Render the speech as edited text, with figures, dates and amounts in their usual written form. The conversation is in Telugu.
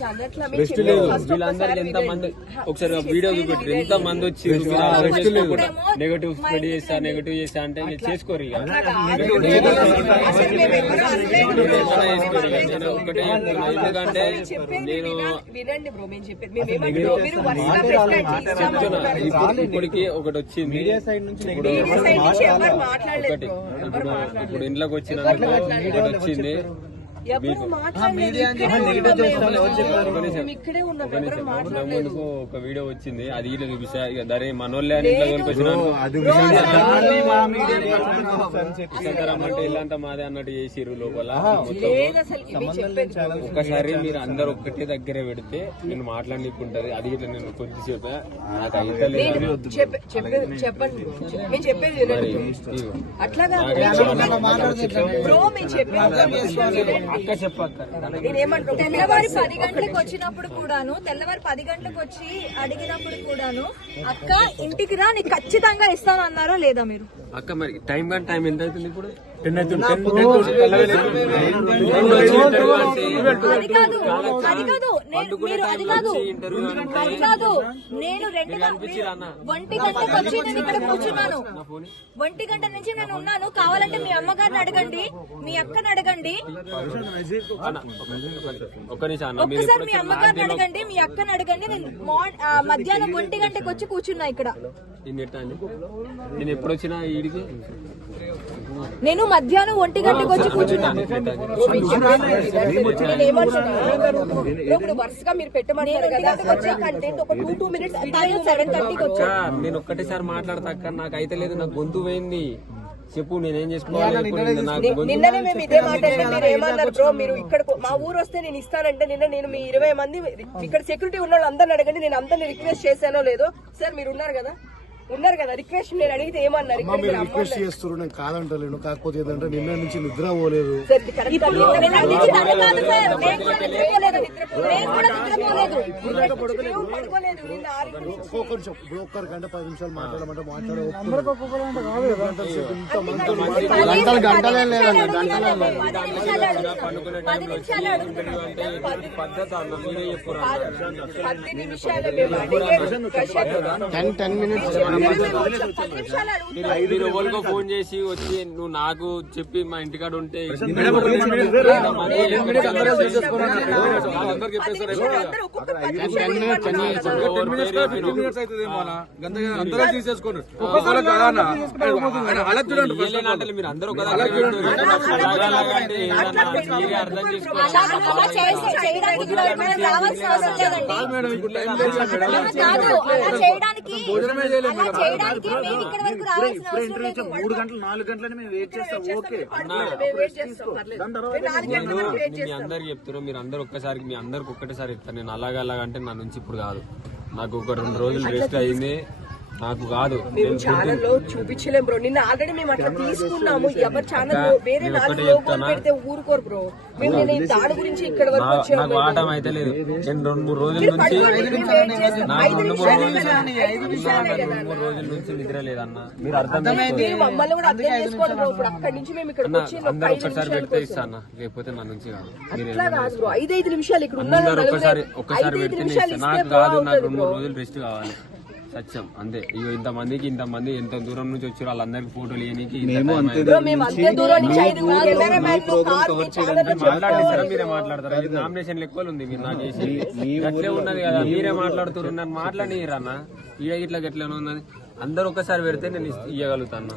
వీళ్ళందరికీ ఎంత మంది ఒకసారి వీడియో చూపెట్టి ఎంత మంది వచ్చి నెగటివ్ స్ప్రెడ్ చేస్తా నెగటివ్ చేస్తా అంటే చేసుకోరు ఇక ఒకటే ఎందుకంటే నేను చెప్తున్నా ఇప్పటికి ఒకటి వచ్చింది ఇప్పుడు ఇంట్లోకి వచ్చిన ఒకటి వచ్చింది ముందుకు ఒక వీడియో వచ్చింది అది ఇట్లా చూపిస్తా ఇక దరే మనోళ్ళే అని ఇట్లా రమ్మంటే ఇల్లంతా మాదే అన్నట్టు చేసిర్రు లోపల ఒక్కసారి మీరు అందరు ఒక్కటే దగ్గర పెడితే నేను మాట్లాడలేకుంటది అది ఇట్లా నేను కొద్దిసేపు నాకు అక్క చెప్పక్క తెల్లవారి 10 గంటలకు వచ్చినప్పుడు కూడాను తెల్లవారి 10 గంటలకు వచ్చి అడిగినప్పుడు కూడాను అక్క ఇంటికి రా నీకు ఖచ్చితంగా ఇస్తాను అన్నారా లేదా మీరు? అక్క మరి టైం ఎంత అవుతుంది ఇప్పుడు? అది కాదు నేను 1 గంటకు వచ్చి నేను ఇక్కడ కూర్చున్నాను 1 గంట నుంచి నేను ఉన్నాను. కావాలంటే మీ అమ్మగారిని అడగండి మీ అక్కని అడగండి ఒక్కసారి మీ అమ్మగారిని అడగండి మీ అక్కని అడగండి. నేను మధ్యాహ్నం 1 గంటకు వచ్చి కూర్చున్నా ఇక్కడ. నేను ఎప్పుడు వచ్చినా ఈడికి నేను మధ్యాహ్నం 1 గంటకు వచ్చి కూర్చున్నాను. ఇప్పుడు వరుసగా మీరు పెట్టమన్నారు కదా కంటెంట్ ఒక 2 minutes 7:30కి వచ్చా. నేను ఒక్కటేసారి మాట్లాడతా అక్క నాకు అయితే లేదు నాకు గొంతు పోయింది చెప్పు నేనేం చేసుకోవాలి. నిన్ననే మేము ఇదే మాట మీరు ఏమన్నారు బ్రో మీరు ఇక్కడ మా ఊరు వస్తే నేను ఇస్తానంటే నేను మీ 20 మంది ఇక్కడ సెక్యూరిటీ ఉన్న వాళ్ళు అందరిని అడగండి నేను అందరిని రిక్వెస్ట్ చేశానో లేదో. సార్ మీరు ఉన్నారు కదా రిక్వెస్ట్ నేను అడిగితే ఏమన్నారు రిక్వెస్ట్ చేస్తారు నేను కాదంటలేను కాకపోతే ఏంటంటే నిన్న నుంచి నిద్ర పోలేదు ఒక్కరి గంట 10 నిమిషాలు మాట్లాడమంటే ఫోన్ చేసి వచ్చి నువ్వు నాకు చెప్పి మా ఇంటికాడ ఉంటే మీరు అందరూ అర్థం చేసుకోండి 3 గంటలు 4 గంటలని మేము వెయిట్ చేస్తాం. ఓకే మీ అందరికి చెప్తారు మీరు అందరు ఒక్కసారి మీ అందరికి ఒక్కటేసారి చెప్తాను నేను అలాగంటే నా నుంచి ఇప్పుడు కాదు నాకు ఒక 2 రోజులు రెస్ట్ అయింది నాకు కాదు మేము ఛానల్ లో చూపించలేం బ్రో. నిన్న ఆల్రెడీ మేము అట్లా తీసుకున్నాము. ఎవరి ఛానల్ వేరే పెడితే ఊరుకోరు బ్రో. దాని గురించి ఇక్కడ వరకు నాకు ఆటం అయితే లేదు. నేను 2-3 రోజుల నుంచి 2-3 రోజుల నుంచి నిద్ర లేదన్న మీరు అర్థం మమ్మల్ని కూడా అర్థం చేసుకోవాలి బ్రో. ఇప్పుడు అక్కడి నుంచి మేము ఇక్కడ అందరు ఒక్కసారి పెడితే ఇస్తా అన్న లేకపోతే నా నుంచి కాదు. అట్లా కాదు బ్రో 5 నిమిషాలు ఇక్కడ అందరు ఒక్కసారి పెడితే నాకు కాదు నాకు 2-3 రోజులు రెస్ట్ కావాలి సత్యం అంతే. ఇగో ఇంతమంది ఎంత దూరం నుంచి వచ్చారు వాళ్ళందరికి ఫోటోలు ఇవ్వడానికి మాట్లాడతారా మీరే మాట్లాడతారా? నామినేషన్ ఎక్కువ ఉంది మీరు నాకు చేసి అట్లే ఉన్నది కదా మీరే మాట్లాడుతున్నారు నన్ను మాట్లాడిరన్నా ఇట్లా గట్లనే ఉన్నది. అందరు ఒక్కసారి పెడితే నేను ఇవ్వగలుగుతాను.